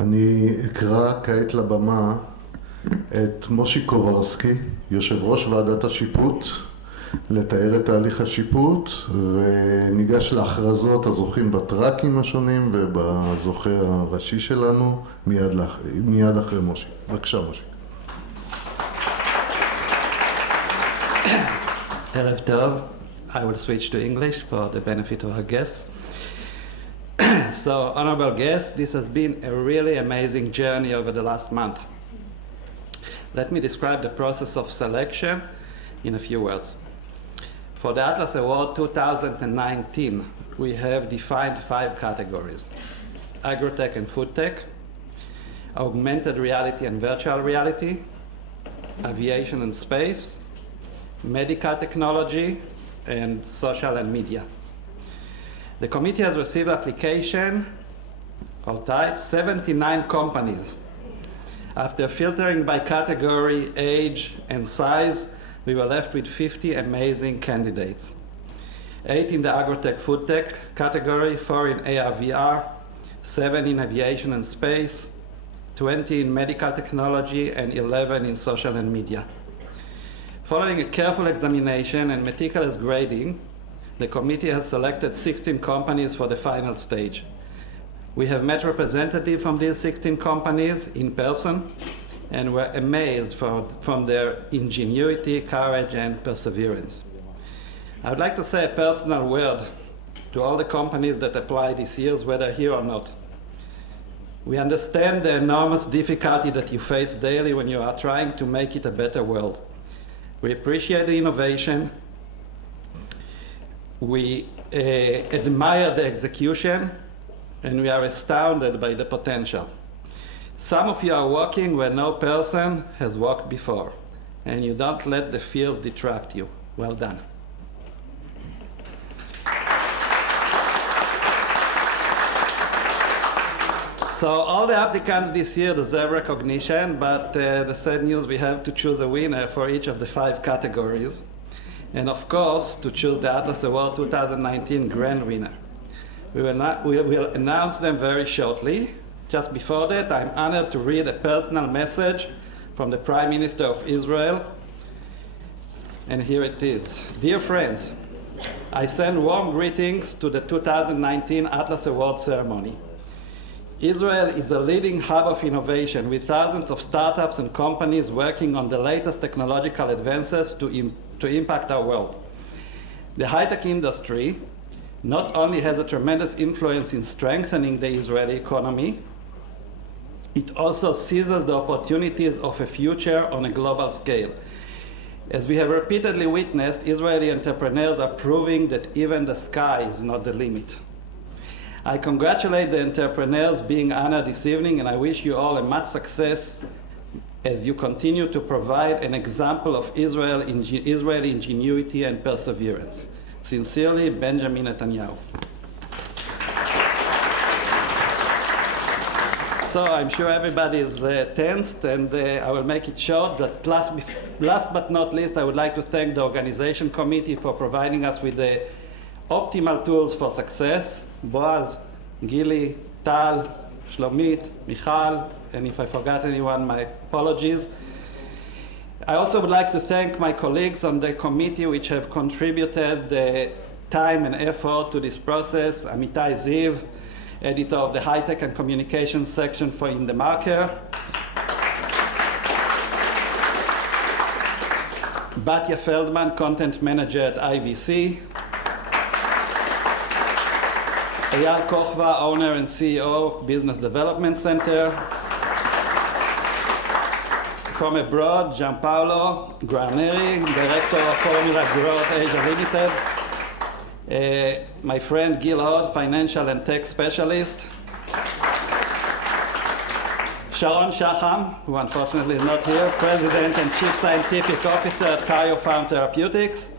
אני אקרא כעת לבמה את מושי קוברסקי, יושב ראש ועדת השיפוט, לתאר את תהליך השיפוט, וניגש להכרזות הזוכים בטרקים השונים ובזוכה הראשי שלנו מיד אחרי מושי. בבקשה מושי. ערב טוב. I will switch to English for the benefit of our guests. So, honorable guests, this has been a really amazing journey over the last month. Let me describe the process of selection in a few words. For the Atlas Award 2019, we have defined 5 categories: agrotech and food tech, augmented reality and virtual reality, aviation and space, medical technology, and social and media. The committee has received application, all tight, 79 companies. After filtering by category, age, and size, we were left with 50 amazing candidates. 8 in the agrotech food tech category, 4 in AR/VR, 7 in aviation and space, 20 in medical technology, and 11 in social and media. Following a careful examination and meticulous grading, the committee has selected 16 companies for the final stage. We have met representatives from these 16 companies in person and were amazed from their ingenuity, courage, and perseverance. I would like to say a personal word to all the companies that applied this year, whether here or not. We understand the enormous difficulty that you face daily when you are trying to make it a better world. We appreciate the innovation. We admire the execution, and we are astounded by the potential. Some of you are walking where no person has walked before, and you don't let the fears detract you. Well done. So all the applicants this year deserve recognition, but the sad news, we have to choose a winner for each of the 5 categories. And of course, to choose the Atlas Award 2019 grand winner. We will announce them very shortly. Just before that, I'm honored to read a personal message from the Prime Minister of Israel. And here it is. Dear friends, I send warm greetings to the 2019 Atlas Award ceremony. Israel is a leading hub of innovation with thousands of startups and companies working on the latest technological advances to impact our world. The high-tech industry not only has a tremendous influence in strengthening the Israeli economy, it also seizes the opportunities of a future on a global scale. As we have repeatedly witnessed, Israeli entrepreneurs are proving that even the sky is not the limit. I congratulate the entrepreneurs being honored this evening, and I wish you all a much success as you continue to provide an example of Israeli ingenuity and perseverance. Sincerely, Benjamin Netanyahu. So I'm sure everybody is tensed, and I will make it short, but last but not least, I would like to thank the organization committee for providing us with the optimal tools for success. Boaz, Gili, Tal, Shlomit, Michal, and if I forgot anyone, my apologies. I also would like to thank my colleagues on the committee which have contributed the time and effort to this process. Amitai Ziv, editor of the High Tech and Communications section for in TheMarker. Batya Feldman, content manager at IVC. Eyal Kochva, owner and CEO of Business Development Center. From abroad, Gianpaolo Guarneri, director of Formula Growth Asia Limited. My friend Gil Hod, financial and tech specialist. Sharon Shacham, who unfortunately is not here, president and chief scientific officer at Cryofarm Therapeutics.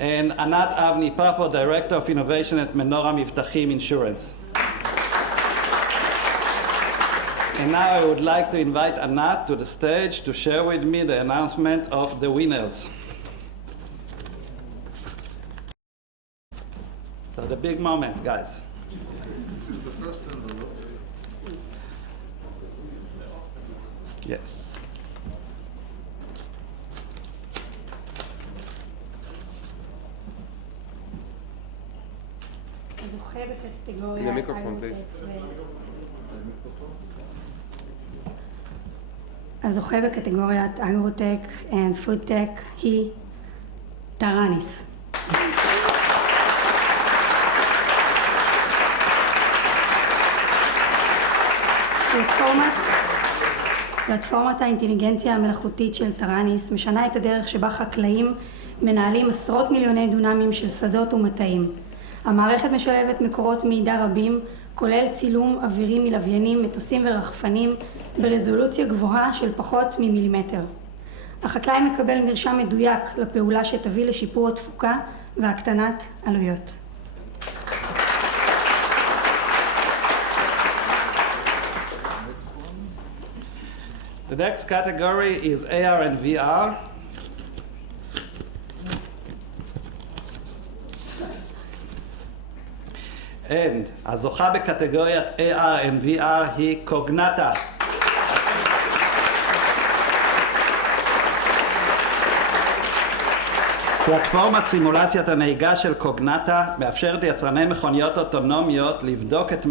And Anat Avni Papo, director of innovation at Menora Mivtachim Insurance. And now I would like to invite Anat to the stage to share with me the announcement of the winners. So the big moment, guys. This is the first envelope. Yes. הזוכה בקטגוריה האגרוטק. הזוכה בקטגוריית אגרוטק and food tech היא טראניס. פלטפורמת האינטליגנציה המלאכותית של טראניס משנה את הדרך שבה חקלאים מנהלים עשרות מיליוני דונמים של שדות ומטעים. המערכת משלבת מקורות מידע רבים, כולל צילום אווירי מלוויינים, מטוסים ורחפנים, ברזולוציה גבוהה של פחות ממילימטר. החקלאי מקבל מרשם מדויק לפעולה שתביא לשיפור התפוקה והקטנת עלויות. The next category is AR and VR. And הזוכה בקטגוריית AR and VR היא קוגנטה. פלטפורמת סימולציית הנהיגה של קוגנטה מאפשרת ליצרני מכוניות אוטונומיות לבדוק את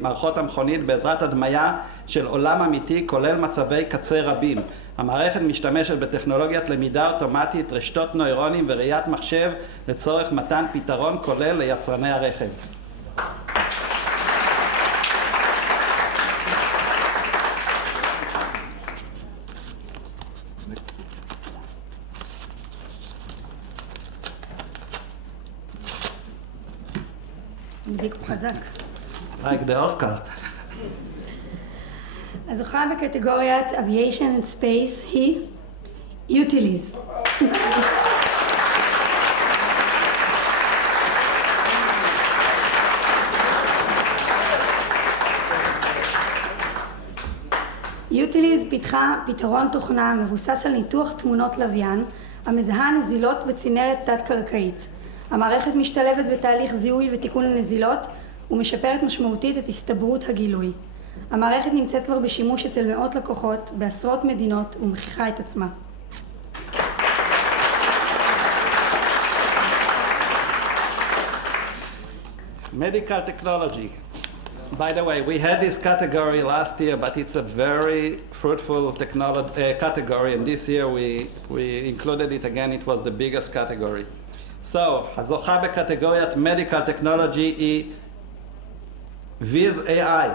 מערכות המכונית בעזרת הדמיה של עולם אמיתי כולל מצבי קצה רבים. המערכת משתמשת בטכנולוגיית למידה אוטומטית, רשתות נוירונים וראיית מחשב לצורך מתן פתרון כולל ליצרני הרכב. מדליק חזק. Like the Oscar. הזוכה בקטגוריית Aviation and Space היא יוטיליז. יוטיליז פיתחה פתרון תוכנה מבוסס על ניתוח תמונות לוויין המזהה נזילות בצינרת תת-קרקעית. המערכת משתלבת בתהליך זיהוי ותיקון הנזילות ומשפרת משמעותית את הסתברות הגילוי. המערכת נמצאת כבר בשימוש אצל מאות לקוחות בעשרות מדינות ומוכיחה את עצמה. Medical technology. By the way, we had this category last year, but it's a very fruitful category, and this year we included it again. It was the biggest category. So, הזוכה בקטגוריית Medical Technology היא Viz AI.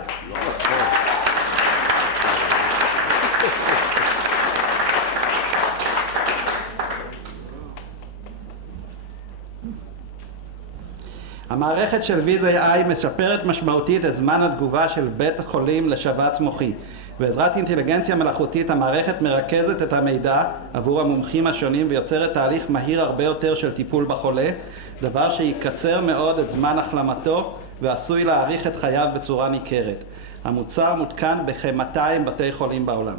המערכת של Viz AI משפרת משמעותית את זמן התגובה של בית החולים לשבץ מוחי. בעזרת אינטליגנציה מלאכותית המערכת מרכזת את המידע עבור המומחים השונים ויוצרת תהליך מהיר הרבה יותר של טיפול בחולה, דבר שיקצר מאוד את זמן החלמתו ועשוי להאריך את חייו בצורה ניכרת. המוצר מותקן בכ-200 בתי חולים בעולם.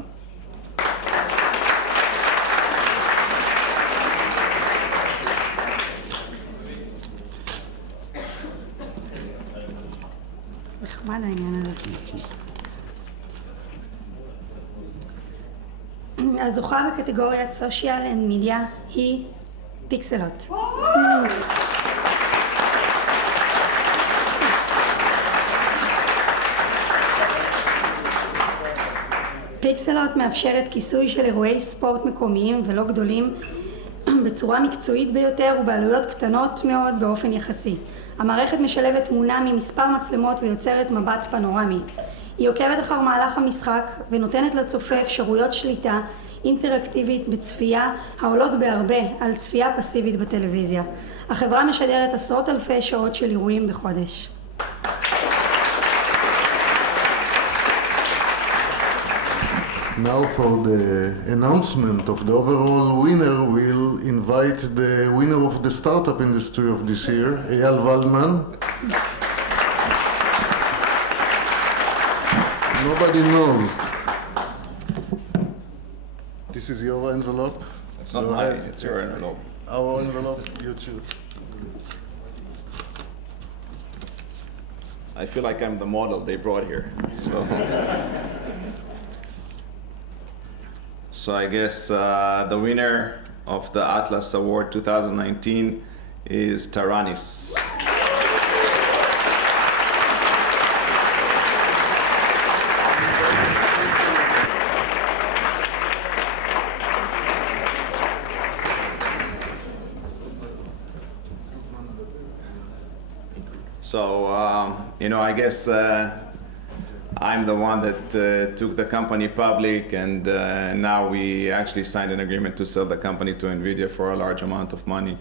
נחמד העניין הזה. הזוכה בקטגוריית Social and Media היא פיקסלות. פיקסלות מאפשרת כיסוי של אירועי ספורט מקומיים ולא גדולים בצורה מקצועית ביותר ובעלויות קטנות מאוד באופן יחסי. המערכת משלבת תמונה ממספר מצלמות ויוצרת מבט פנורמי. היא עוקבת אחר מהלך המשחק ונותנת לצופה אפשרויות שליטה אינטראקטיבית בצפייה העולות בהרבה על צפייה פסיבית בטלוויזיה. החברה משדרת עשרות אלפי שעות של אירועים בחודש. Now for the announcement of the overall winner, we'll invite the winner of the startup industry of this year, וולדמן. Nobody knows. This is your envelope? It's not mine, it's your envelope. Our envelope, you choose. I feel like I'm the model they brought here, so. So I guess the winner of the Atlas Award 2019 is Taranis. So, I guess I'm the one that took the company public, and now we actually signed an agreement to sell the company to NVIDIA for a large amount of money.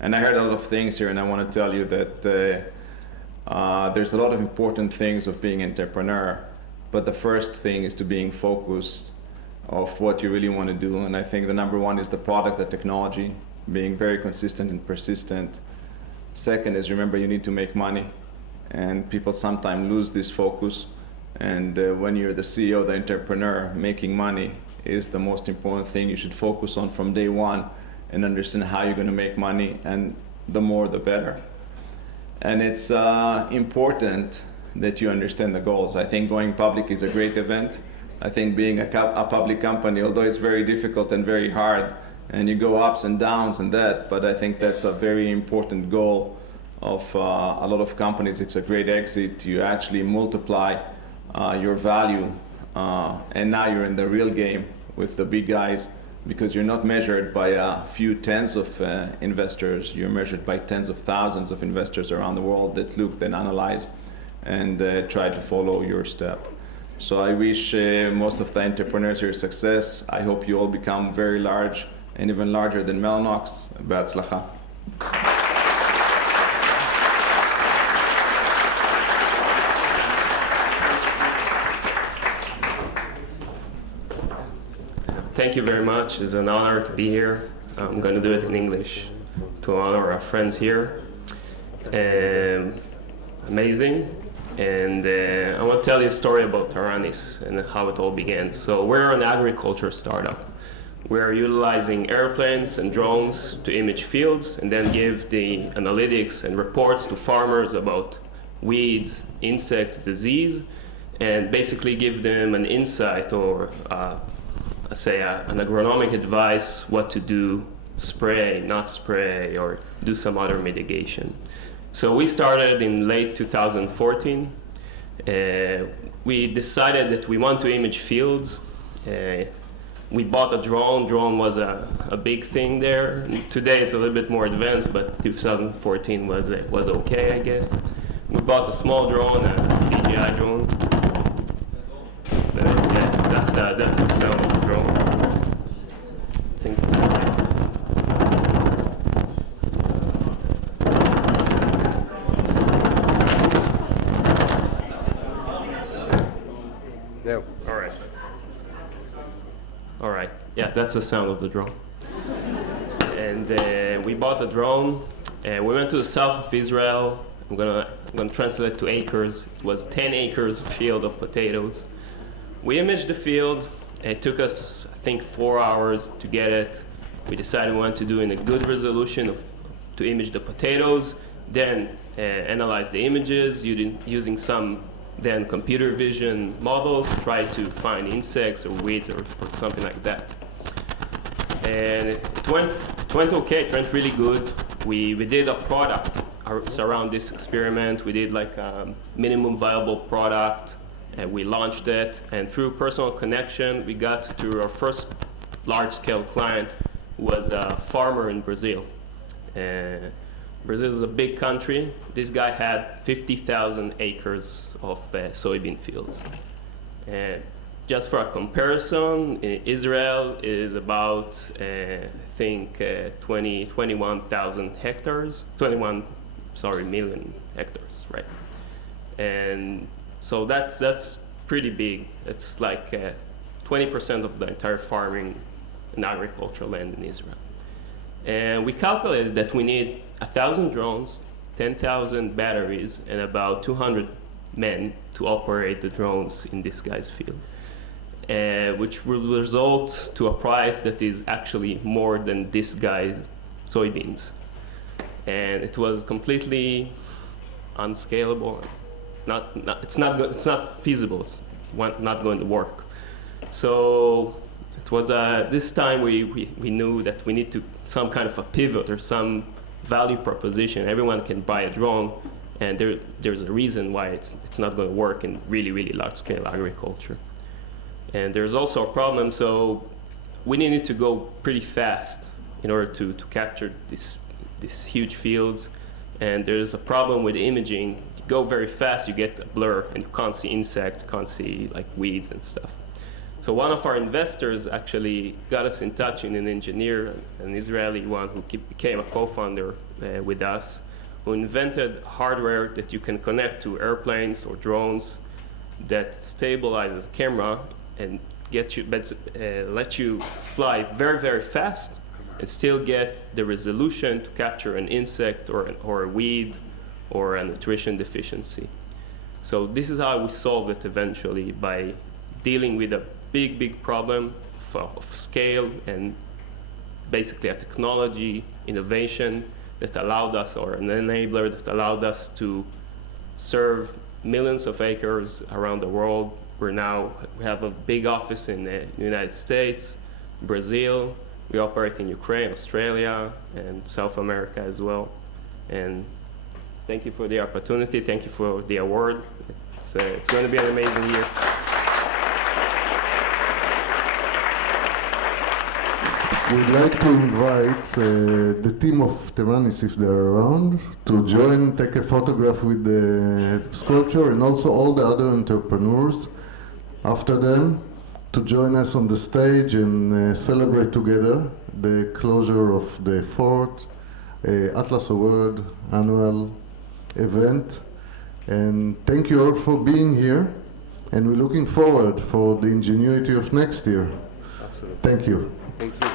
And I heard a lot of things here, and I want to tell you that there's a lot of important things of being an entrepreneur, but the first thing is to being focused of what you really want to do. And I think the number one is the product, the technology, being very consistent and persistent. Second is, remember, you need to make money, and people sometimes lose this focus. And when you're the CEO, the entrepreneur, making money is the most important thing you should focus on from day one, and understand how you're going to make money, and the more the better. And it's important that you understand the goals. I think going public is a great event. I think being a public company, although it's very difficult and very hard, and you go ups and downs and that, but I think that's a very important goal of a lot of companies. It's a great exit. You actually multiply your value, and now you're in the real game with the big guys, because you're not measured by a few tens of investors. You're measured by tens of thousands of investors around the world that look, then analyze, and try to follow your step. So I wish most of the entrepreneurs here success. I hope you all become very large, and even larger than Mellanox. בהצלחה. Thank you very much. It's an honor to be here. I'm going to do it in English to honor our friends here. Amazing. And I want to tell you a story about Taranis and how it all began. So we're an agriculture startup. We're utilizing airplanes and drones to image fields and then give the analytics and reports to farmers about weeds, insects, disease, and basically give them an insight or an agronomic advice what to do, spray, not spray, or do some other mitigation. So we started in late 2014. We decided that we want to image fields. We bought a drone. Drone was a big thing there. Today it's a little bit more advanced, but 2014 was okay, I guess. We bought a small drone, a DJI drone. That's the sound of the drone. I think it's nice. No. All right. Yeah, that's the sound of the drone. And we bought the drone. We went to the south of Israel. I'm gonna translate to acres. It was 10 acres field of potatoes. We imaged the field. It took us, I think, 4 hours to get it. We decided we wanted to do in a good resolution to image the potatoes, then analyze the images using some then computer vision models, try to find insects or weeds or something like that. And it went okay, it went really good. We did a product around this experiment. We did like a minimum viable product, and we launched it. And through personal connection, we got to our first large-scale client, who was a farmer in Brazil. Brazil is a big country. This guy had 50,000 acres of soybean fields. And just for a comparison, Israel is about, I think, 21,000 hectares, million hectares, right? And so that's pretty big. It's like 20% of the entire farming and agricultural land in Israel. And we calculated that we need 1,000 drones, 10,000 batteries, and about 200 men to operate the drones in this guy's field, which will result to a price that is actually more than this guy's soybeans. And it was completely unscalable. It's not feasible. It's not going to work. So was this time we knew that we need to some kind of a pivot or some value proposition. Everyone can buy a drone, and there's a reason why it's not going to work in really large-scale agriculture. And there's also a problem, so we needed to go pretty fast in order to capture these huge fields. And there's a problem with imaging. You go very fast, you get a blur, and you can't see insects, you can't see like weeds and stuff. So one of our investors actually got us in touch with an engineer, an Israeli one who became a co-founder with us, who invented hardware that you can connect to airplanes or drones that stabilize the camera and let you fly very fast and still get the resolution to capture an insect or a weed or a nutrition deficiency. So this is how we solved it eventually, by dealing with a big problem of scale and basically a technology innovation that allowed us, or an enabler that allowed us to serve millions of acres around the world. We have a big office in the United States, Brazil. We operate in Ukraine, Australia, and South America as well. And thank you for the opportunity. Thank you for the award. It's going to be an amazing year. We'd like to invite the team of Traanis, if they're around, to join, take a photograph with the sculpture, and also all the other entrepreneurs after them to join us on the stage and celebrate together the closure of the fourth Atlus Award annual event. And thank you all for being here, and we're looking forward for the ingenuity of next year. Absolutely. Thank you. Thank you.